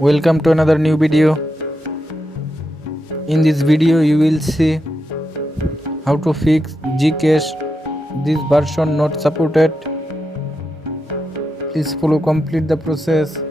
Welcome to another new video. In this video you will see how to fix Gcash. This version not supported. Please follow complete the process.